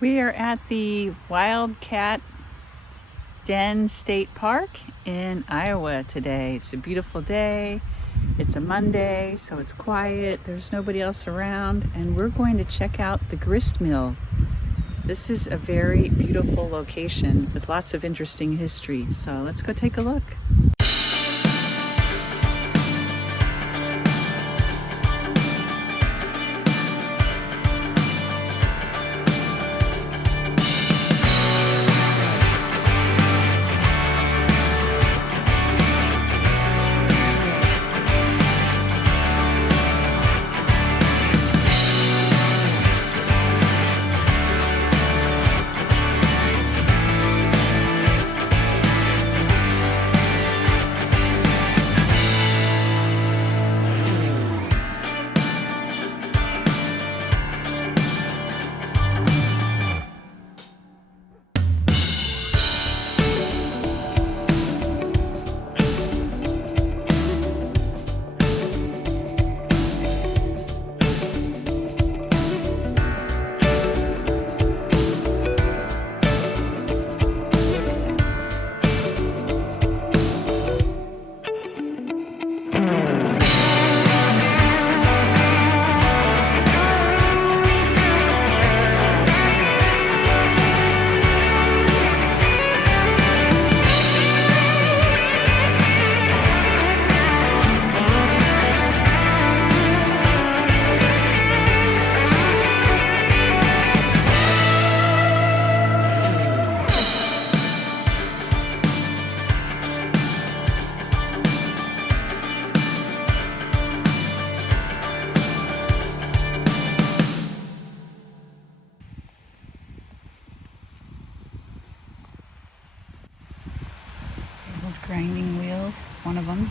We are at the Wildcat Den State Park in Iowa today. It's a beautiful day. It's a Monday, so it's quiet. There's nobody else around, and we're going to check out the grist mill. This is a very beautiful location with lots of interesting history. So let's go take a look. Grinding wheels, one of them.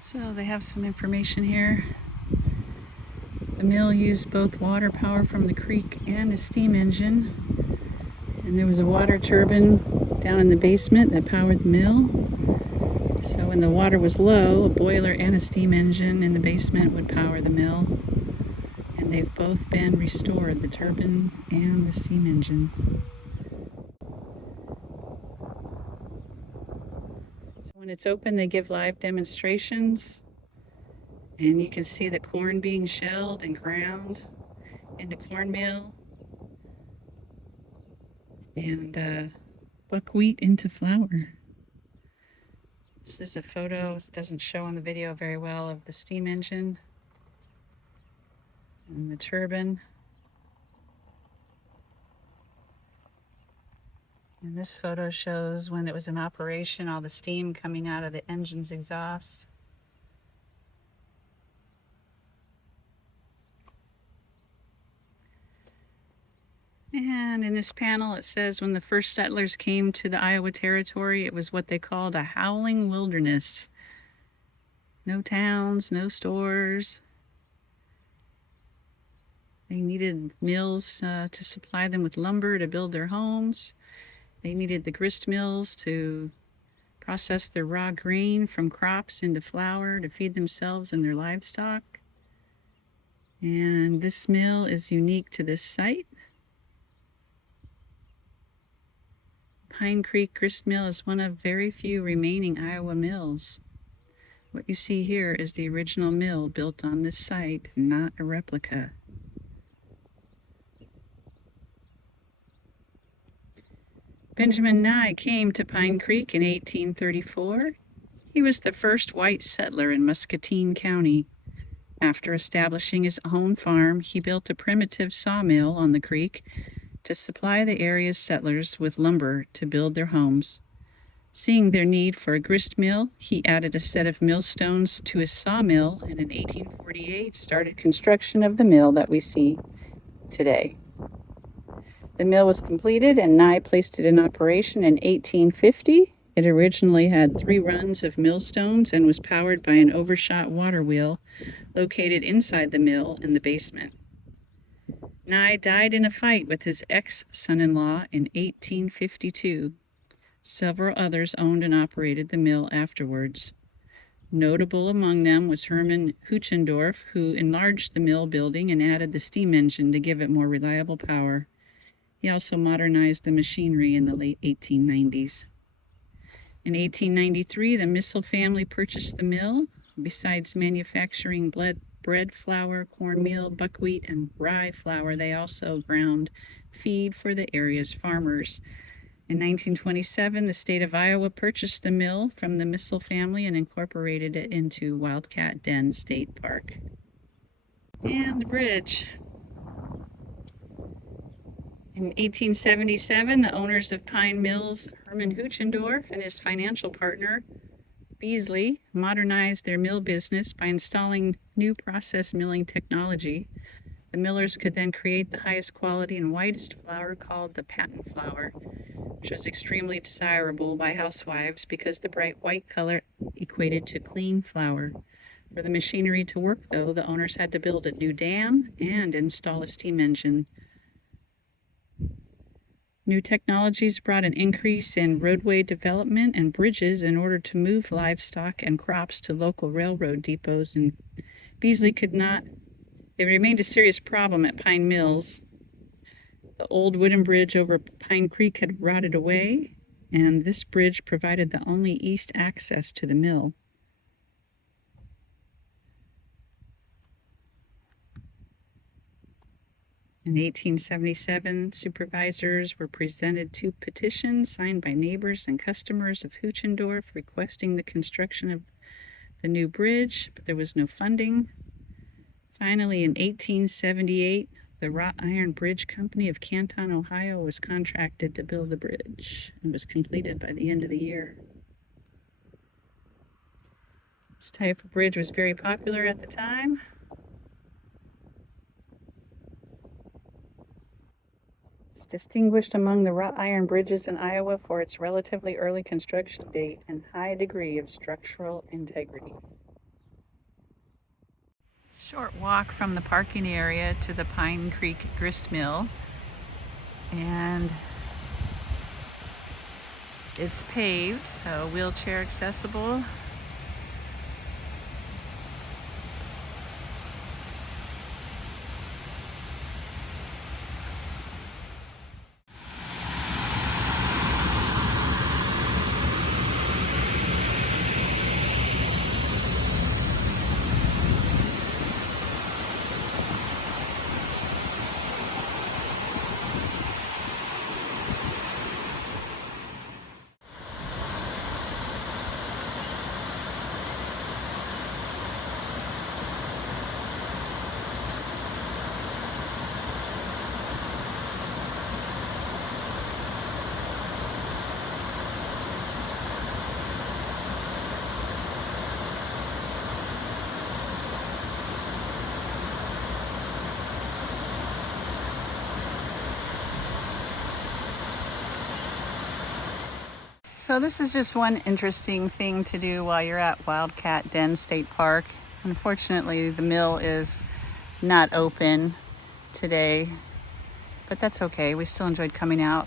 So they have some information here. The mill used both water power from the creek and a steam engine. And there was a water turbine down in the basement that powered the mill. So when the water was low, a boiler and a steam engine in the basement would power the mill. And they've both been restored, the turbine and the steam engine. So when it's open, they give live demonstrations. And you can see the corn being shelled and ground into cornmeal. And buckwheat into flour. This is a photo, it doesn't show on the video very well, of the steam engine and the turbine. And this photo shows when it was in operation, all the steam coming out of the engine's exhaust. And in this panel it says when the first settlers came to the Iowa Territory, it was what they called a howling wilderness. No towns, no stores. They needed mills to supply them with lumber to build their homes. They needed the grist mills to process their raw grain from crops into flour to feed themselves and their livestock. And this mill is unique to this site. Pine Creek Grist Mill is one of very few remaining Iowa mills. What you see here is the original mill built on this site, not a replica. Benjamin Nye came to Pine Creek in 1834. He was the first white settler in Muscatine County. After establishing his own farm, he built a primitive sawmill on the creek to supply the area's settlers with lumber to build their homes. Seeing their need for a grist mill, he added a set of millstones to his sawmill and in 1848 started construction of the mill that we see today. The mill was completed and Nye placed it in operation in 1850. It originally had 3 runs of millstones and was powered by an overshot water wheel located inside the mill in the basement. Nye died in a fight with his ex-son-in-law in 1852. Several others owned and operated the mill afterwards. Notable among them was Hermann Huchendorf, who enlarged the mill building and added the steam engine to give it more reliable power. He also modernized the machinery in the late 1890s. In 1893, the Missel family purchased the mill. Besides manufacturing bread flour, cornmeal, buckwheat, and rye flour, they also ground feed for the area's farmers. In 1927, the state of Iowa purchased the mill from the Missel family and incorporated it into Wildcat Den State Park. And the bridge. In 1877, the owners of Pine Mills, Hermann Huchendorf, and his financial partner, Beasley, modernized their mill business by installing new process milling technology. The millers could then create the highest quality and whitest flour called the patent flour, which was extremely desirable by housewives because the bright white color equated to clean flour. For the machinery to work, though, the owners had to build a new dam and install a steam engine. New technologies brought an increase in roadway development and bridges in order to move livestock and crops to local railroad depots, and Beasley could not. It remained a serious problem at Pine Mills. The old wooden bridge over Pine Creek had rotted away, and this bridge provided the only east access to the mill. In 1877, supervisors were presented two petitions signed by neighbors and customers of Huchendorf requesting the construction of the new bridge, but there was no funding. Finally, in 1878, the Wrought Iron Bridge Company of Canton, Ohio, was contracted to build the bridge and was completed by the end of the year. This type of bridge was very popular at the time. It's distinguished among the wrought iron bridges in Iowa for its relatively early construction date and high degree of structural integrity. Short walk from the parking area to the Pine Creek grist mill, and it's paved, so wheelchair accessible. So this is just one interesting thing to do while you're at Wildcat Den State Park. Unfortunately, the mill is not open today, but that's okay. We still enjoyed coming out.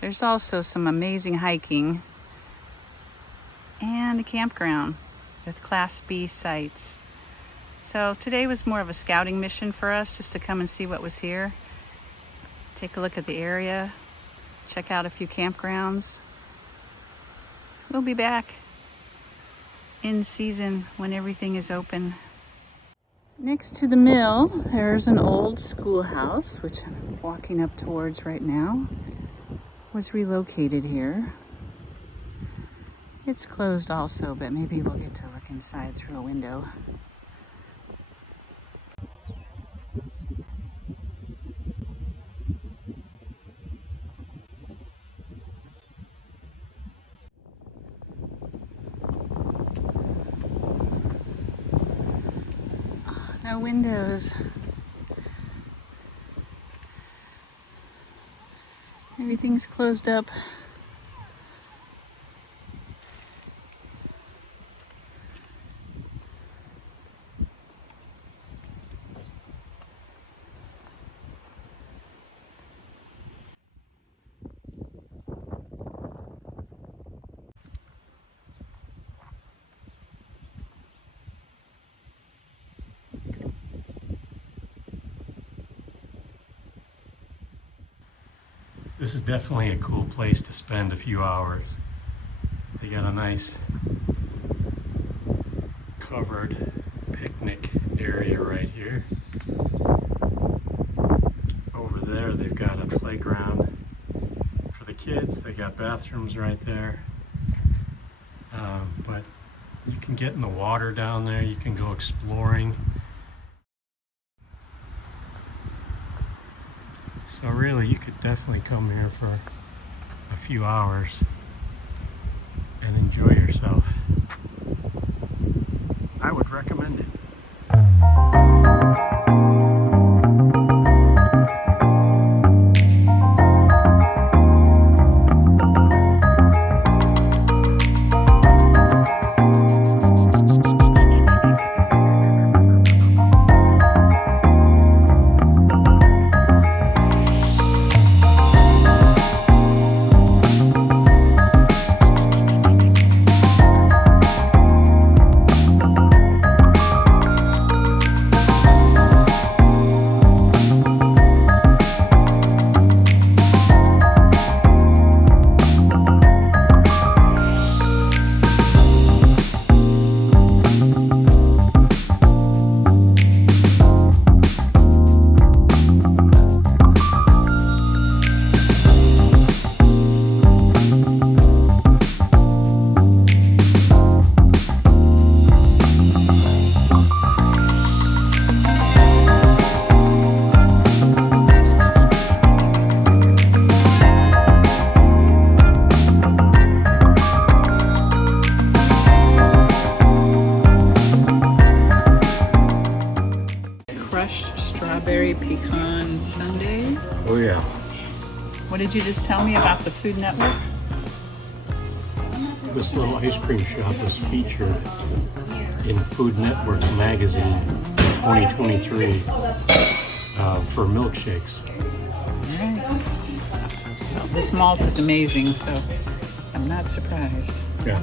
There's also some amazing hiking and a campground with Class B sites. So today was more of a scouting mission for us, just to come and see what was here, take a look at the area, check out a few campgrounds. We'll be back in season when everything is open. Next to the mill, there's an old schoolhouse, which I'm walking up towards right now. Was relocated here. It's closed also, but maybe we'll get to look inside through a window. No windows. Everything's closed up. This is definitely a cool place to spend a few hours. They got a nice covered picnic area right here. Over there they've got a playground for the kids. They got bathrooms right there. But you can get in the water down there. You can go exploring. So really, you could definitely come here for a few hours and enjoy yourself. I would recommend it. Crushed strawberry pecan sundae. Oh yeah. What did you just tell me about the Food Network? This little ice cream shop was featured in Food Network magazine 2023 for milkshakes. All right. Well, this malt is amazing, so I'm not surprised. Yeah.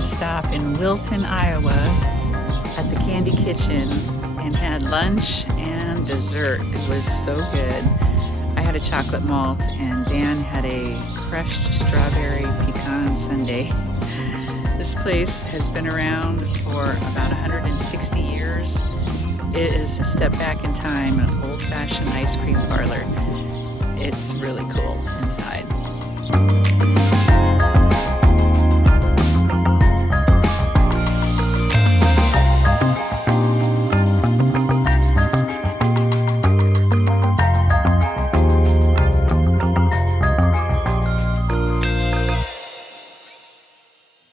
Stop in Wilton, Iowa at the Candy Kitchen and had lunch and dessert. It was so good. I had a chocolate malt and Dan had a crushed strawberry pecan sundae. This place has been around for about 160 years. It is a step back in time, an old-fashioned ice cream parlor. It's really cool inside.